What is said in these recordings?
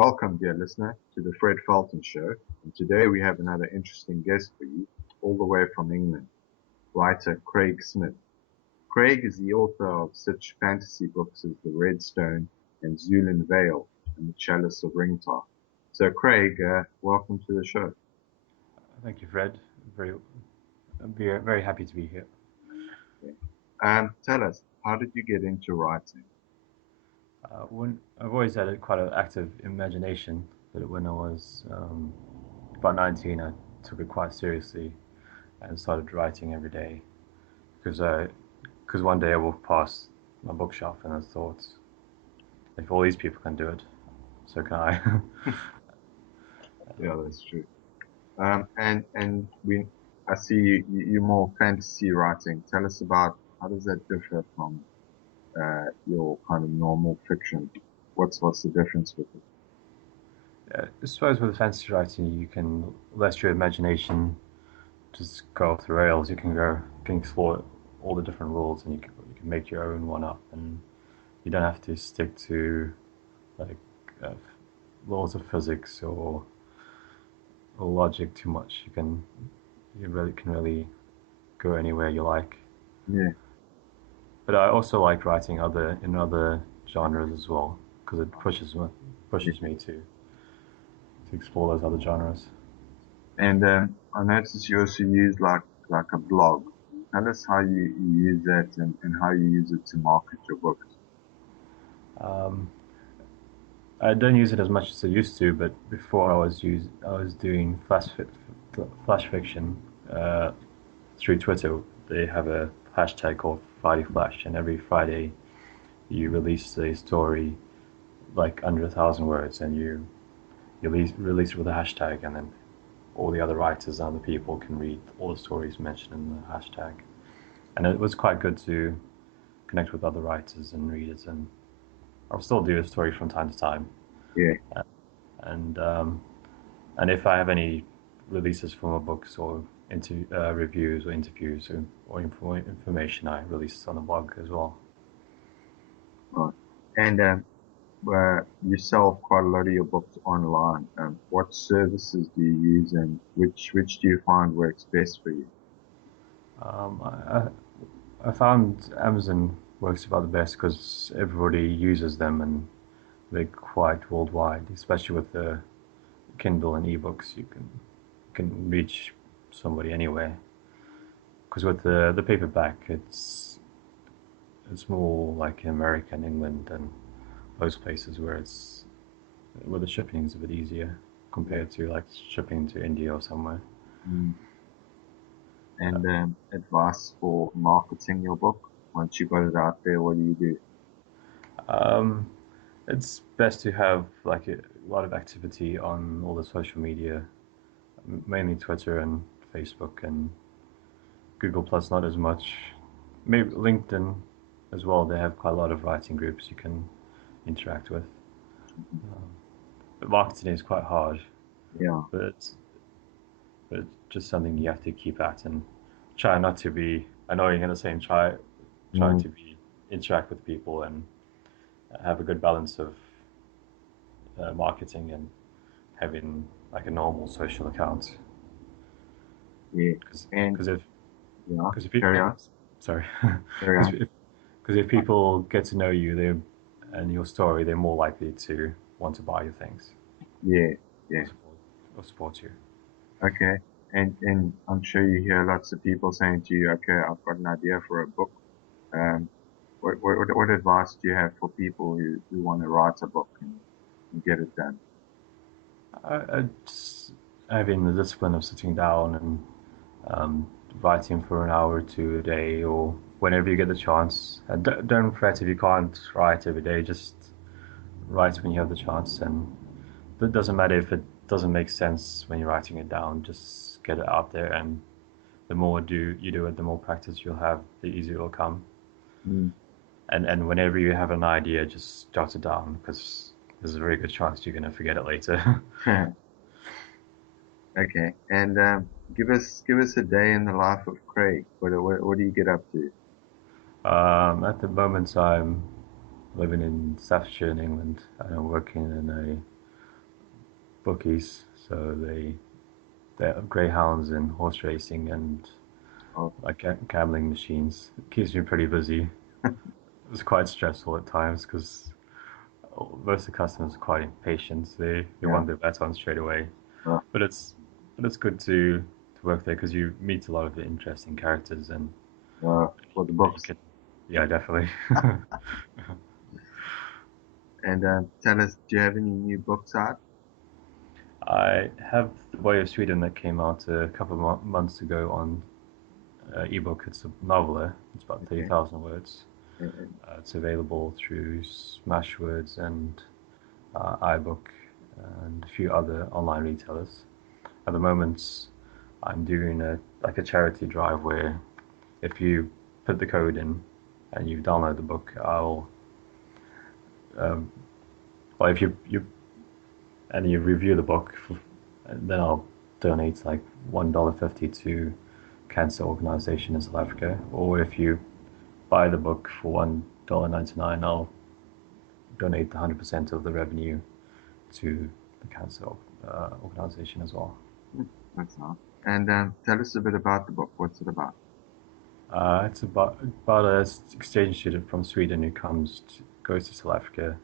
Welcome, dear listener, to the Fred Felton Show. And today we have another interesting guest for you, all the way from England, writer Craig Smith. Craig is the author of such fantasy books as The Red Stone and Zulin Vale and The Chalice of Ringtar. So, Craig, welcome to the show. Thank you, Fred. Very happy to be here. Tell us, how did you get into writing? When I've always had quite an active imagination, but when I was about 19, I took it quite seriously and started writing every day because one day I walked past my bookshelf and I thought, if all these people can do it, so can I. Yeah, that's true. I see you're more fantasy writing. Tell us about how does that differ from your kind of normal fiction? What's the difference with it? I suppose with fantasy writing, you can let your imagination just go off the rails. You can explore all the different worlds, and you can make your own one up, and you don't have to stick to like uh, laws of physics or logic too much. You really go anywhere you like. Yeah, But I also like writing other genres as well because it pushes me to explore those other genres. and I noticed you also use like a blog. Tell us how you use that and how you use it to market your books. Um, I don't use it as much as I used to, but before I was doing flash fiction uh, through Twitter. They have a hashtag called Friday Flash, and every Friday you release a story like under 1,000 words, and release it with a hashtag, and then all the other writers and other people can read all the stories mentioned in the hashtag. And it was quite good to connect with other writers and readers, and I'll still do a story from time to time. Yeah, Uh, And and if I have any releases for my books or into reviews or interviews information, I release on the blog as well. right. And you sell quite a lot of your books online. What services do you use, and which do you find works best for you? Um, I, I found Amazon works about the best because everybody uses them and they're quite worldwide, especially with the Kindle and ebooks. You can reach somebody anywhere. Because with the paperback, it's more like in America and England and those places where the shipping is a bit easier compared to like shipping to India or somewhere. Mm. And advice for marketing your book. Once you got it out there, what do you do? Um, it's best to have like a lot of activity on all the social media, mainly Twitter and Facebook and Google Plus, not as much. Maybe LinkedIn as well. They have quite a lot of writing groups you can interact with. Um, but marketing is quite hard, Yeah. but it's just something you have to keep at and try not to be annoying at the same try Mm. to be interact with people and have a good balance of marketing and having like a normal social account. Yeah. Because And because if yeah, because if you carry on, sorry carry because on. if people get to know you they and your story, they're more likely to want to buy your things Yeah, yeah. or support you. Okay. And I'm sure you hear lots of people saying to you, okay, I've got an idea for a book. Um, what advice do you have for people who want to write a book and get it done? I just having the discipline of sitting down and um, writing for an hour or two a day or whenever you get the chance. And don't fret if you can't write every day. Just write when you have the chance, and it doesn't matter if it doesn't make sense when you're writing it down. Just get it out there, and the more you do it, the more practice you'll have, the easier it'll come. Mm. And whenever you have an idea, just jot it down because there's a very good chance you're going to forget it later. Okay. And give us a day in the life of Craig. What do you get up to? At the moment, I'm living in Staffordshire in England, and I'm working in bookies, so they're greyhounds and horse racing and Oh, like gambling machines. It keeps me pretty busy. It's quite stressful at times because most of the customers are quite impatient. They yeah. want their bets on straight away. Uh, But it's good to work there because you meet a lot of interesting characters and for the you books. can, yeah, definitely. And tell us, do you have any new books out? I have The Way of Sweden that came out a couple of months ago on ebook. It's a novel. It's about Okay. 30,000 words. Uh, It's available through Smashwords and iBook and a few other online retailers. At the moment, I'm doing a charity drive where if you put the code in and you download the book, I'll um, well if you review the book, then I'll donate like $1.50 to cancer organization in South Africa. Or if you buy the book for $1.99, I'll donate 100% of the revenue to the cancer organization as well. that's nice. And tell us a bit about the book. What's it about? It's about an exchange student from Sweden who goes to South Africa,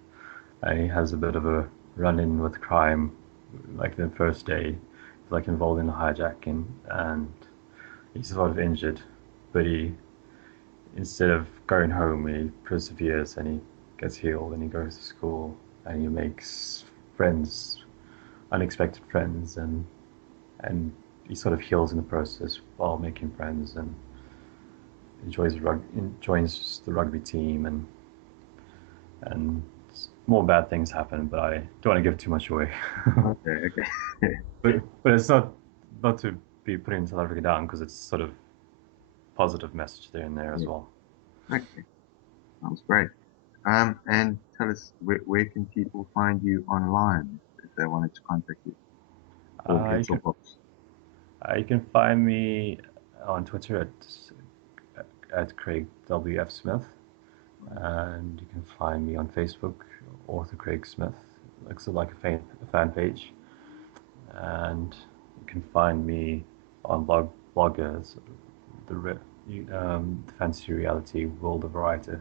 and he has a bit of a run-in with crime, like the first day. He's like involved in a hijacking, and he's sort of injured, but he instead of going home, he perseveres and he gets healed, and he goes to school, and he makes friends, unexpected friends, and he sort of heals in the process while making friends and joins the rugby team, and more bad things happen, but I don't want to give too much away. Okay, okay. But it's not to be putting South Africa down because it's sort of positive message there and there as Yeah, well. okay, sounds great. And tell us, where can people find you online if they wanted to contact you or Uh, you get your can books? you can find me on Twitter at Craig WF Smith, and you can find me on Facebook, Author Craig Smith. Looks like a fan page, and you can find me on bloggers, the fantasy reality world of writer.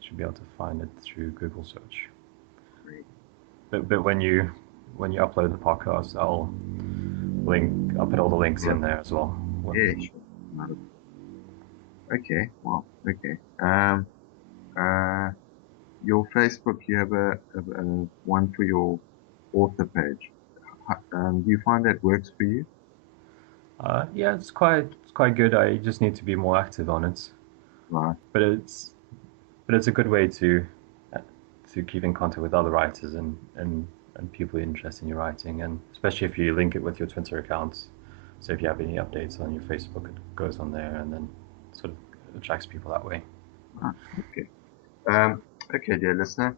You should be able to find it through Google search. Great. But when you upload the podcast, I'll put all the links in there as well. Yeah, sure. Not a- Okay, well, okay. Uh, your Facebook, you have a one for your author page. Do you find that works for you? Yeah, it's quite good. I just need to be more active on it. Right. But it's a good way to keep in contact with other writers and people interested in your writing, and especially if you link it with your Twitter accounts. So if you have any updates on your Facebook, it goes on there, and then sort of attracts people that way. Ah, okay. Um, okay, dear listener.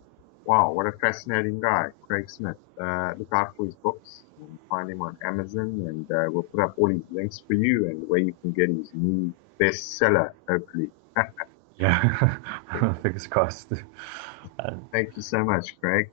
Wow, what a fascinating guy, Craig Smith. Look out for his books and find him on Amazon, and we'll put up all his links for you and where you can get his new bestseller, hopefully. Yeah, fingers crossed. And Thank you so much, Craig.